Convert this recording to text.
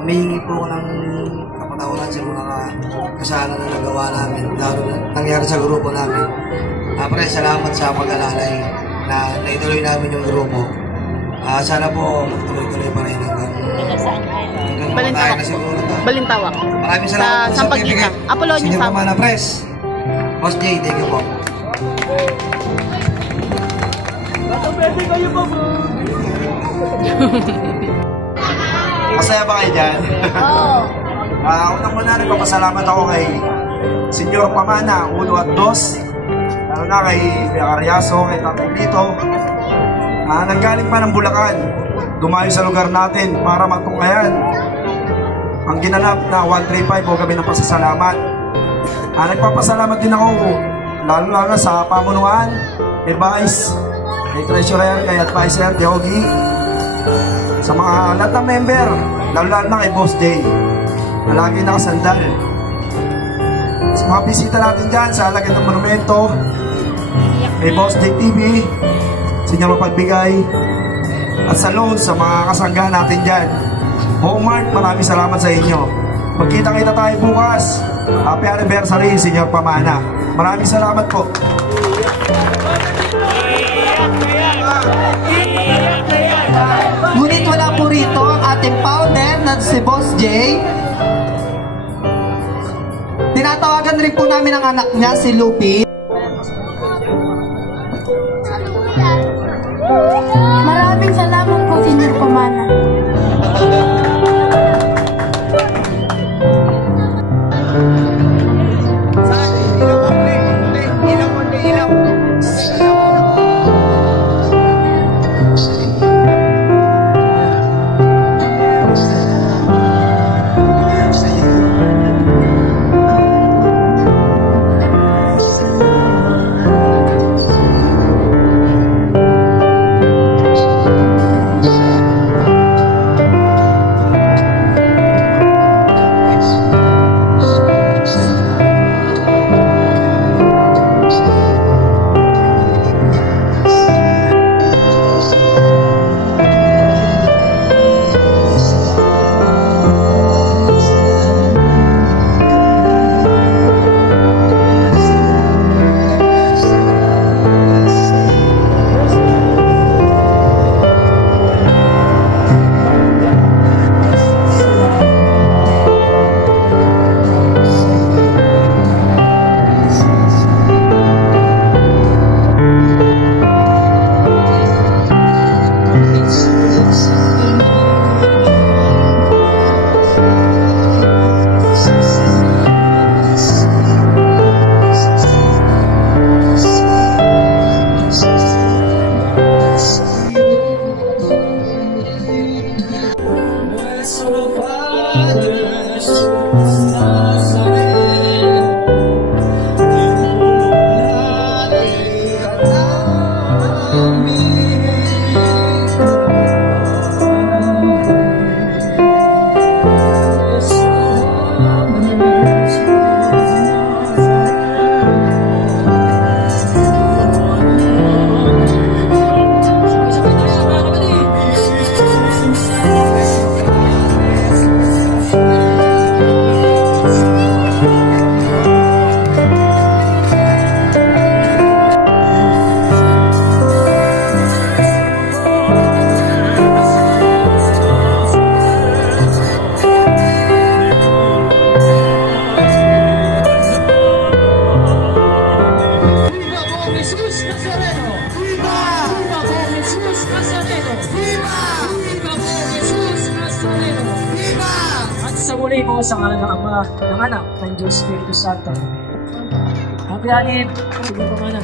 humihingi po ako ng kapatawaran sa mga kasalanan na nagawa namin, lalo na nangyari sa grupo namin. Pre, salamat sa pag-alalay na naituloy namin yung grupo. Sana po tuloy-tuloy pa rin hanggang Balintawak na siguro. Balintawak. Maraming salamat sa Sampaguita. Apolonio Senior Sam. Pamana Press. Boss J, thank you po. Pwede kayo po, bro. Masaya ba kayo dyan? Oo. Unang-una nagpapasalamat ako kay Senior Pamana, 1 at 2. Lalo na kay Aryaso, kay Tatang Lito. Nanggaling pa ng Bulacan, dumayo sa lugar natin para matunghayan ang ginanap na 135 o gabi ng pasasalamat. Nagpapasalamat din ako, lalo sa pamunuan, kay Vice, kay Treasurer, kay Advisor, kay Ogie, sa mga lahat ng member, lalo na kay Boss Day, na lagi nakasandal. Sa mga bisita natin dyan, sa Alagad ng Monumento, kay Boss Day TV, sa inyo mapagbigay, at sa loan sa mga kasanggahan natin dyan. Hallmark, maraming salamat sa inyo. Magkita-kita tayo bukas. Happy anniversary, Senior Pamana. Maraming salamat po. Ngunit wala po rito ang ating founder na si Boss J. Tinatawagan rin po namin ang anak niya, si Lupi. Maraming salamat po, Senior Pamana. Sa muli ko sa ngalan ng Ama, ng Anak, ng Diyos Espiritu Santo. Happy Anib, Senior Pamana.